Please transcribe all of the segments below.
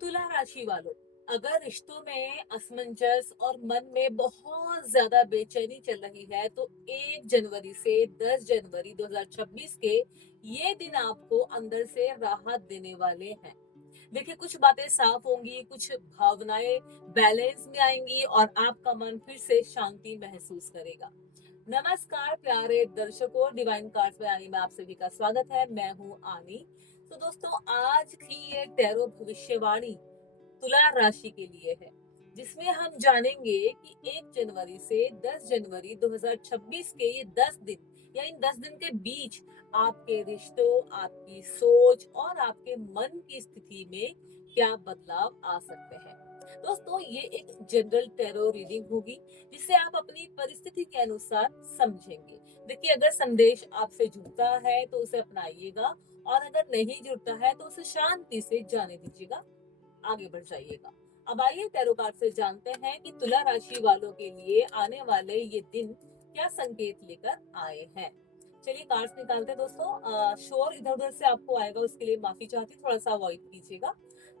तुला राशि वालों, अगर रिश्तों में असमंजस और मन में बहुत ज्यादा बेचैनी चल रही है तो 1 जनवरी से 10 जनवरी 2026 के ये दिन आपको अंदर से राहत देने वाले हैं। देखिए, कुछ बातें साफ होंगी, कुछ भावनाएं बैलेंस में आएंगी और आपका मन फिर से शांति महसूस करेगा। नमस्कार प्यारे दर्शकों, डिवाइन कार्ड्स में आनी में आप सभी का स्वागत है। मैं हूँ आनी। तो दोस्तों, आज की ये टैरो भविष्यवाणी तुला राशि के लिए है, जिसमें हम जानेंगे कि 1 जनवरी से 10 जनवरी 2026 के ये 10 दिन या इन 10 दिन के बीच आपके रिश्तों, आपकी सोच और आपके मन की स्थिति में क्या बदलाव आ सकते हैं। दोस्तों, ये एक जनरल टैरो रीडिंग होगी, जिसे आप अपनी परिस्थिति के अनुसार समझेंगे। देखिए, अगर संदेश आपसे जुड़ता है तो उसे अपनाइएगा, और अगर नहीं जुड़ता है तो उसे शांति से जाने दीजिएगा, आगे बढ़ जाइएगा। अब आइए टैरो कार्ड से जानते हैं कि तुला राशि वालों के लिए आने वाले ये दिन क्या संकेत लेकर आए हैं। चलिए कार्ड्स निकालते हैं दोस्तों। शोर इधर उधर से आपको आएगा, उसके लिए माफी चाहती हूँ, थोड़ा सा अवॉइड कीजिएगा,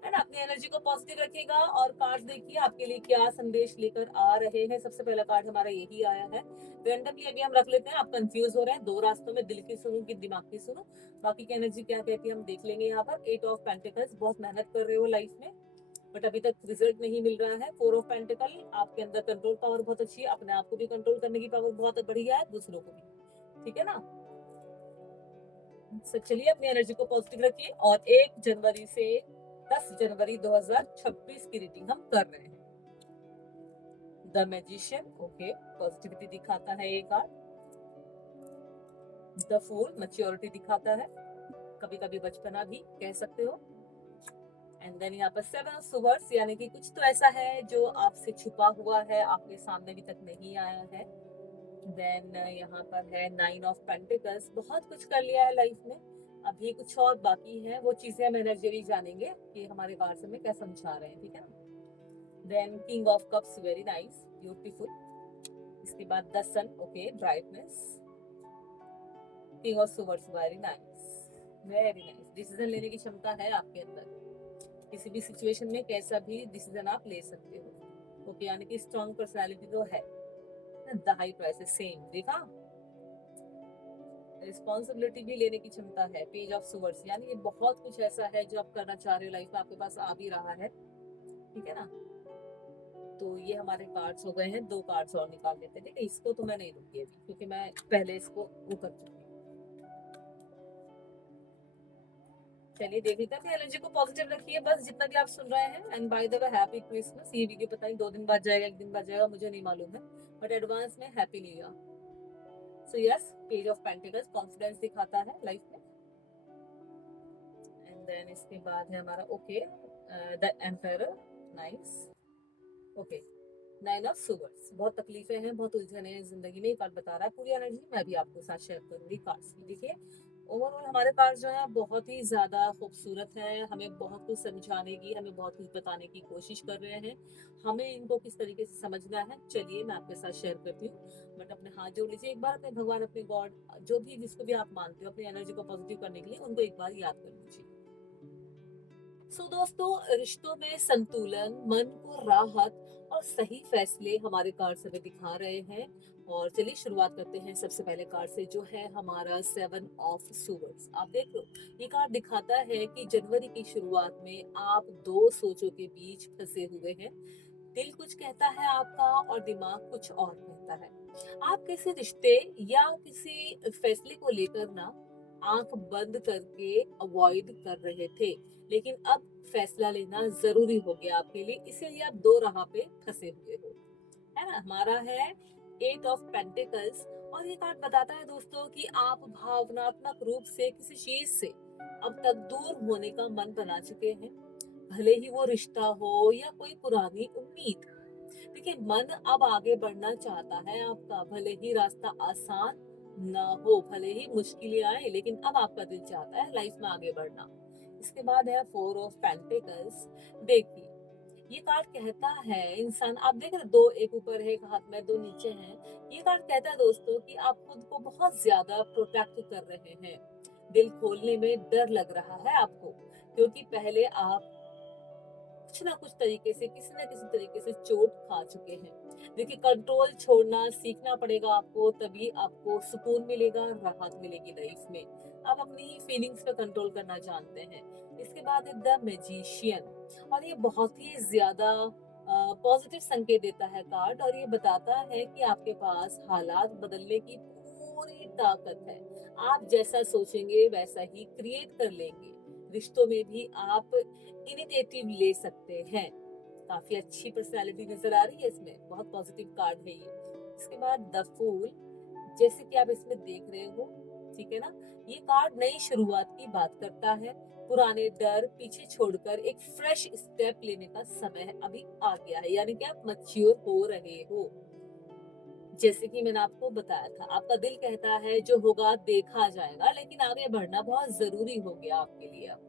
है ना। अपनी एनर्जी को पॉजिटिव रखिएगा और कार्ड्स देखिए आपके लिए क्या संदेश लेकर आ रहे हैं। सबसे पहला कार्ड हमारा यही आया है। रैंडमली अभी हम रख लेते हैं। आप कंफ्यूज हो रहे हैं दो रास्तों में, दिल की सुनो कि दिमाग की सुनो, बाकी की एनर्जी क्या कहती है हम देख लेंगे। यहाँ पर 8 ऑफ पेंटिकल्स, बहुत मेहनत कर रहे हो लाइफ में बट अभी तक रिजल्ट नहीं मिल रहा है। 4 ऑफ पेंटिकल, आपके अंदर कंट्रोल पावर बहुत अच्छी है, अपने आप को भी कंट्रोल करने की पावर बहुत बढ़िया है, दूसरों को भी, ठीक है ना। चलिए अपनी एनर्जी को पॉजिटिव रखिए और 1 जनवरी से 10 जनवरी 2026 की रीडिंग हम कर रहे हैं। द मैजिशियन, ओके, पॉजिटिविटी दिखाता है ये कार्ड। द फूल, मैच्योरिटी दिखाता है, कभी कभी बचपना भी कह सकते हो। एंड देन यहाँ पर 7 ऑफ स्वर्ड्स, यानी कि कुछ तो ऐसा है जो आपसे छुपा हुआ है, आपके सामने अभी तक नहीं आया है। देन यहाँ पर है 9 ऑफ पेंटिकल्स, बहुत कुछ कर लिया है लाइफ में, अभी कुछ और बाकी है, वो चीजें हम एनर्जी जानेंगे कि हमारे कार्ड्स हमें क्या समझा रहे हैं, ठीक है ना। Then king of cups, very nice, beautiful. इसके बाद the sun, okay, brightness. King of swords, very nice, very nice. Decision लेने की क्षमता है आपके अंदर, किसी भी सिचुएशन में कैसा भी डिसीजन आप ले सकते हो, ओके, यानी कि स्ट्रॉन्ग पर्सनालिटी तो है। द हाई प्राइस, सेम देखा, रिस्पॉन्सिबिलिटी भी लेने की क्षमता है। पेज ऑफ सुवर्स, यानी ये बहुत कुछ ऐसा है जो आप करना चाह रहे हो लाइफ में, आपके पास आ भी रहा है, ठीक है ना। तो ये हमारे कार्ड्स हो गए हैं, 2 कार्ड्स और निकाल लेते हैं, ठीक है। इसको तो मैं नहीं लूंगी अभी, क्योंकि मैं पहले इसको वो कर चुकी हूँ। चलिए देख लेते हैं, अपनी एनर्जी को पॉजिटिव रखिए बस, जितना भी आप सुन रहे हैं। And by the way happy Christmas. ये वीडियो पता नहीं 2 दिन बाद जाएगा, 1 दिन बाद जाएगा, मुझे नहीं मालूम है, बट एडवांस में happy new year. So yes, page of pentacles confidence दिखाता है लाइफ में। एंड देन इसके बाद है हमारा okay, the empire, nice, okay. 9 of swords, बहुत तकलीफें हैं, बहुत उलझने हैं जिंदगी में, कार्ड बता रहा है पूरी एनर्जी। मैं भी आपके साथ शेयर करूंगी कार्ड्स की। देखिए, ओवरऑल हमारे कार्ड जो है बहुत ही ज्यादा खूबसूरत है, हमें बहुत कुछ समझाने की, हमें बहुत कुछ बताने की कोशिश कर रहे हैं। हमें इनको किस तरीके से समझना है, चलिए मैं आपके साथ शेयर करती हूँ। बट अपने हाथ जोड़ लीजिए एक बार, अपने भगवान, अपने गॉड, जो भी जिसको भी आप मानते हो, अपनी एनर्जी को पॉजिटिव करने के लिए उनको एक बार याद कर लीजिए। दोस्तों, रिश्तों में संतुलन, मन को राहत और सही फैसले हमारे कार्ड हमें दिखा रहे हैं। और चलिए शुरुआत करते हैं सबसे पहले कार्ड से, जो है हमारा 7 ऑफ सुवर्ड्स। आप देख लो, ये कार्ड दिखाता है कि जनवरी की शुरुआत में आप दो सोचों के बीच फंसे हुए हैं। दिल कुछ कहता है आपका और दिमाग कुछ और कहता है। आप किसी रिश्ते या किसी फैसले को लेकर ना आंख बंद करके अवॉइड कर रहे थे, लेकिन अब फैसला लेना जरूरी हो गया आपके लिए, इसीलिए आप दो राह पे फंसे हुए हो, है ना। हमारा है 8 ऑफ पेंटिकल्स, और ये कार्ड बताता है दोस्तों कि आप भावनात्मक रूप से किसी चीज से अब तक दूर होने का मन बना चुके हैं, भले ही वो रिश्ता हो या कोई पुरानी उम्मीद। देखिए, मन अब आगे बढ़ना चाहता है आपका, भले ही रास्ता आसान ना हो, भले ही मुश्किलें आए, लेकिन अब आपका दिल चाहता है लाइफ में आगे बढ़ना। इसके बाद है 4 ऑफ पेंटिकल्स। देखिए, ये कार्ड कहता है इंसान, आप देख रहे हैं, दो एक ऊपर है, एक हाथ में, दो नीचे हैं। ये कार्ड कहता है दोस्तों कि आप खुद को बहुत ज्यादा प्रोटेक्ट कर रहे हैं। दिल खोलने में डर लग रहा है आपको, क्योंकि पहले आप कुछ ना कुछ तरीके से, किसी न किसी तरीके से चोट खा चुके हैं। देखिए, कंट्रोल छोड़ना सीखना पड़ेगा आपको, तभी आपको सुकून मिलेगा, राहत मिलेगी लाइफ में। आप अपनी फीलिंग्स पे कंट्रोल करना जानते हैं। इसके बाद है द मैजिशियन, और ये बहुत ही ज़्यादा पॉजिटिव संकेत देता है कार्ड, और ये बताता है कि आपके पास हालात बदलने की पूरी ताकत है। आप जैसा सोचेंगे वैसा ही क्रिएट कर लेंगे। रिश्तों में भी आप इनिशिएटिव ले सकते हैं। काफी अच्छी पर्सनालिटी नजर आ रही है इसमें, बहुत पॉजिटिव कार्ड है ये। इसके बाद द फूल, जैसे कि आप इसमें देख रहे हो, ठीक है ना, ये कार्ड नई शुरुआत की बात करता है। पुराने डर पीछे छोड़कर एक फ्रेश स्टेप लेने का समय अभी आ गया है, यानी कि आप मैच्योर हो रहे हो। जैसे कि मैंने आपको बताया था, आपका दिल कहता है जो होगा देखा जाएगा, लेकिन आगे बढ़ना बहुत जरूरी हो गया आपके लिए अब,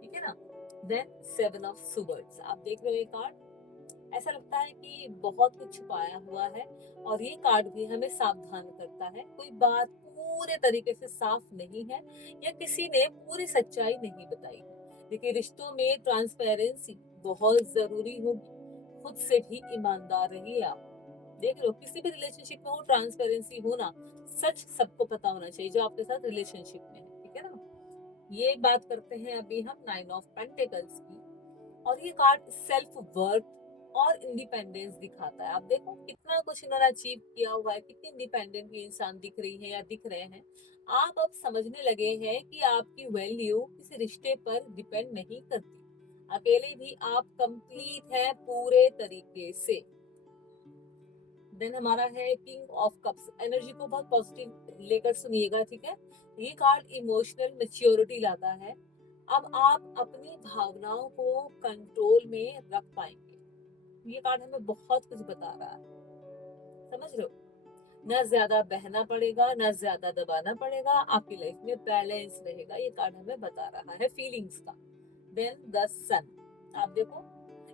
ठीक है ना। देन 7 ऑफ सुवर्ड्स, आप देख रहे हो ये कार्ड, ऐसा लगता है कि बहुत कुछ छुपाया हुआ है, और ये कार्ड भी हमें सावधान करता है। कोई बात पूरे तरीके से साफ नहीं है, या किसी ने पूरी सच्चाई नहीं बताई है। देखिए, रिश्तों में ट्रांसपेरेंसी बहुत जरूरी होगी। खुद से भी ईमानदार रहिए आप। देख लो, किसी भी रिलेशनशिप में हो, ट्रांसपेरेंसी हो ना, सच सबको पता होना चाहिए जो आपके साथ रिलेशनशिप में है, ठीक है ना। ये बात करते हैं अभी हम 9 ऑफ पेंटिकल्स की, और ये कार्ड सेल्फ वर्थ और इंडिपेंडेंस दिखाता है। आप देखो कितना कुछ इन्होंने अचीव किया हुआ है, कितनी इंडिपेंडेंट ये इंसान दिख रही है या दिख रहे हैं। आप अब समझने लगे हैं कि आपकी वैल्यू किसी रिश्ते पर डिपेंड नहीं करती। अकेले भी आप कंप्लीट हैं पूरे तरीके से। देन हमारा है किंग ऑफ कप्स, एनर्जी को बहुत पॉजिटिव लेकर सुनिएगा, ठीक है। ये कार्ड इमोशनल मैच्योरिटी लाता है। अब आप अपनी भावनाओं को कंट्रोल में रख पाएंगे। ये कार्ड हमें बहुत कुछ बता रहा है, समझ रहे हो। न ज्यादा बहना पड़ेगा, न ज्यादा दबाना पड़ेगा, आपकी लाइफ में बैलेंस रहेगा, ये कार्ड हमें बता रहा है फीलिंग्स का। देन द सन, आप देखो,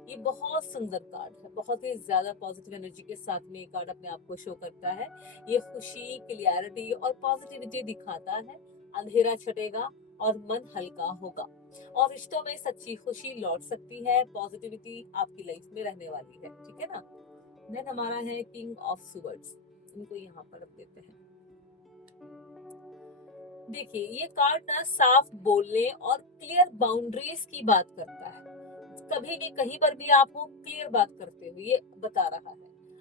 ये बहुत सुंदर कार्ड है, बहुत ही ज्यादा पॉजिटिव एनर्जी के साथ में ये कार्ड अपने आप को शो करता है। ये खुशी, क्लियरिटी और पॉजिटिविटी दिखाता है। अंधेरा छटेगा और मन हल्का होगा, और रिश्तों में सच्ची खुशी लौट सकती है। पॉजिटिविटी आपकी लाइफ में रहने वाली है, ठीक है ना। देन हमारा है किंग ऑफ सुवर्ड्स, इनको यहाँ पर रख देते हैं। देखिए, ये कार्ड ना साफ बोलने और क्लियर बाउंड्रीज की बात करता है। कभी भी कहीं पर भी आप वो क्लियर बात करते हो, ये बता रहा है।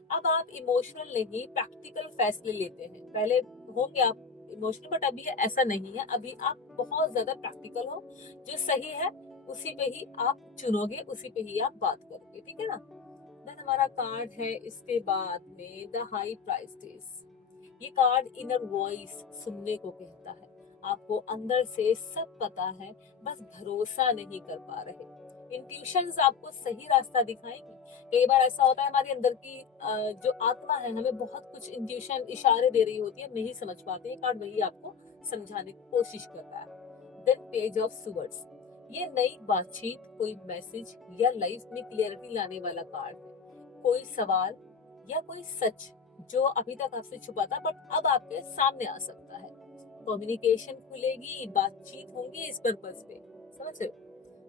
अब आप इमोशनल नहीं, प्रैक्टिकल फैसले लेते हैं। पहले होंगे आप इमोशनल, बट अभी ऐसा नहीं है। अभी आप बहुत ज्यादा प्रैक्टिकल हो, जो सही है उसी पे ही आप चुनोगे, उसी पे ही आप बात करोगे, ठीक है ना। देन हमारा कार्ड है इसके बाद में द हाई प्राइस्टेस। ये कार्ड इनर वॉइस सुनने को कहता है। आपको अंदर से सब पता है, बस भरोसा नहीं कर पा रहे। इंट्यूशंस आपको सही रास्ता दिखाएंगी। कई बार ऐसा होता है, हमारे अंदर की जो आत्मा है हमें बहुत कुछ इंट्यूशन इशारे दे रही होती है, हम नहीं समझ पाते। ये कार्ड वही आपको समझाने की कोशिश कर रहा है। देन पेज ऑफ सुवर्ड्स, ये नई बातचीत, कोई मैसेज या लाइफ में क्लियरिटी लाने वाला कार्ड है। कोई सवाल या कोई सच जो अभी तक आपसे छुपा था, बट अब आपके सामने आ सकता है। कम्युनिकेशन खुलेगी, बातचीत होंगी इस पर्पस पे, समझ रहे हो।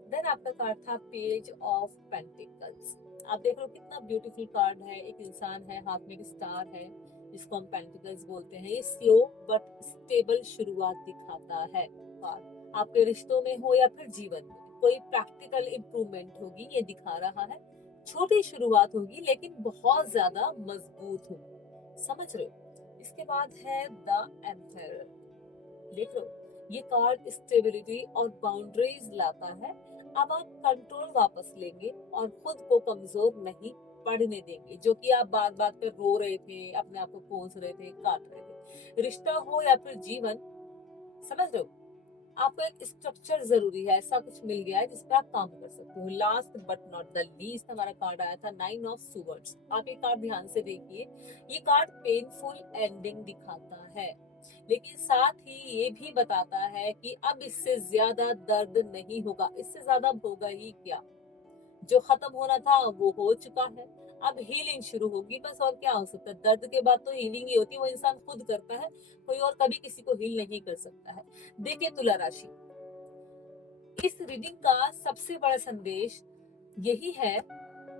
देन आपका कार्ड था पेज ऑफ पेंटिकल्स। आप देख रहे हो कितना ब्यूटीफुल कार्ड है। एक इंसान है, हाथ में एक स्टार है, जिसको हम पेंटिकल्स बोलते हैं। ये स्लो बट स्टेबल शुरुआत दिखाता है कार्ड। आपके रिश्तों में हो या फिर जीवन में, कोई प्रैक्टिकल इम्प्रूवमेंट होगी, ये दिखा रहा है। छोटी शुरुआत होगी लेकिन बहुत ज्यादा मजबूत होगी, समझ रहे हो। इसके बाद है द एम्परर, देख लो, ये कार्ड स्टेबिलिटी और बाउंड्रीज लाता है। अब आप कंट्रोल वापस लेंगे और खुद को कमजोर नहीं पड़ने देंगे। जो कि आप बात बात पे रो रहे थे, अपने आप को कोस रहे थे, काट रहे थे, रिश्ता हो या फिर जीवन, समझ रहे हो। आपको एक स्ट्रक्चर जरूरी है, ऐसा कुछ मिल गया है जिस पे आप काम कर सकते हो। Last but not the least हमारा कार्ड आया था 9 ऑफ सुवर्ड्स। आप ये कार्ड ध्यान से देखिए। ये कार्ड पेनफुल एंडिंग दिखाता है, लेकिन साथ ही ये भी बताता है कि अब इससे ज्यादा दर्द नहीं होगा। इससे ज्यादा होगा ही क्या, जो खत्म होना था वो हो चुका है। अब हीलिंग शुरू होगी बस, और क्या हो सकता है। दर्द के बाद तो हीलिंग ही होती है, वो इंसान खुद करता है, कोई और कभी किसी को हील नहीं कर सकता है। देखिए तुला राशि, इस रीडिंग का सबसे बड़ा संदेश यही है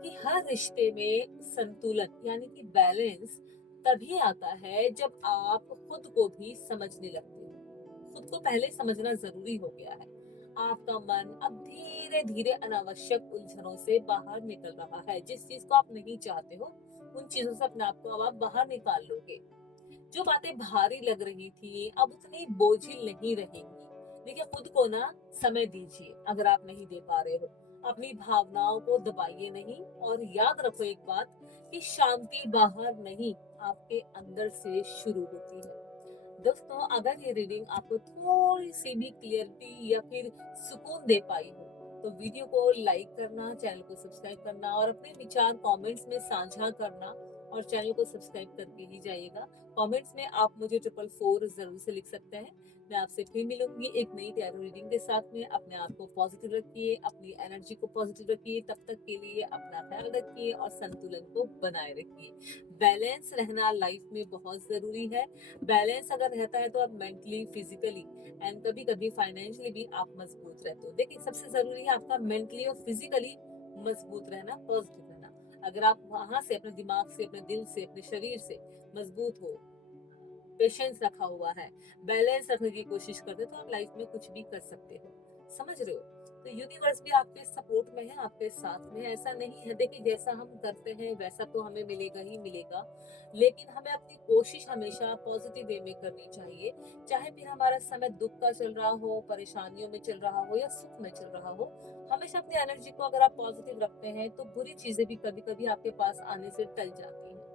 कि हर रिश्ते में संतुलन यानी कि बैलेंस तभी आता है जब आप खुद को भी समझने लगते हो। खुद को पहले समझना ज़रूरी हो गया है। आपका मन अब धीरे-धीरे अनावश्यक उलझनों से बाहर निकल रहा है। जिस चीज़ को आप नहीं चाहते हो, उन चीज़ों से अपने आप को अब आप बाहर निकाल लोगे। जो बातें भारी लग रही थी अब उतनी बोझिल नहीं रहेंगी। देखिए खुद को ना समय दीजिए अगर आप नहीं दे पा रहे हो। अपनी भावनाओं को दबाइए नहीं और याद रखो एक बात कि शांति बाहर नहीं आपके अंदर से शुरू होती है। दोस्तों अगर ये रीडिंग आपको थोड़ी सी भी क्लियरिटी या फिर सुकून दे पाई हो तो वीडियो को लाइक करना, चैनल को सब्सक्राइब करना और अपने विचार कमेंट्स में साझा करना और चैनल को सब्सक्राइब करके ही जाइएगा। कमेंट्स में आप मुझे 444 जरूर से लिख सकते हैं। मैं आपसे फिर मिलूंगी एक नई टैरो रीडिंग के साथ में। अपने आप को पॉजिटिव रखिए, अपनी एनर्जी को पॉजिटिव रखिए। तब तक के लिए अपना ख्याल रखिए और संतुलन को बनाए रखिए। बैलेंस रहना लाइफ में बहुत जरूरी है। बैलेंस अगर रहता है तो आप मेंटली, फिजिकली एंड कभी कभी फाइनेंशियली भी आप मजबूत रहते हो। देखिए सबसे जरूरी है आपका मेंटली और फिजिकली मजबूत रहना, पॉजिटिव रहना। अगर आप वहां से अपने दिमाग से, अपने दिल से, अपने शरीर से मजबूत हो, पेशेंस रखा हुआ है, बैलेंस रखने की कोशिश करते हो तो आप लाइफ में कुछ भी कर सकते हो। समझ रहे हो? तो यूनिवर्स भी आपके सपोर्ट में है, आपके साथ में है। ऐसा नहीं है देखिए जैसा हम करते हैं वैसा तो हमें मिलेगा ही मिलेगा, लेकिन हमें अपनी कोशिश हमेशा पॉजिटिव वे में करनी चाहिए। चाहे फिर हमारा समय दुख का चल रहा हो, परेशानियों में चल रहा हो या सुख में चल रहा हो, हमेशा अपनी एनर्जी को अगर आप पॉजिटिव रखते हैं तो बुरी चीजें भी कभी कभी आपके पास आने से टल जाती हैं।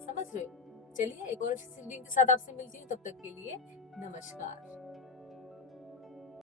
समझ रहे हो? चलिए एक और अच्छी सी रीडिंग के साथ आपसे मिलती हूँ, तब तक के लिए नमस्कार।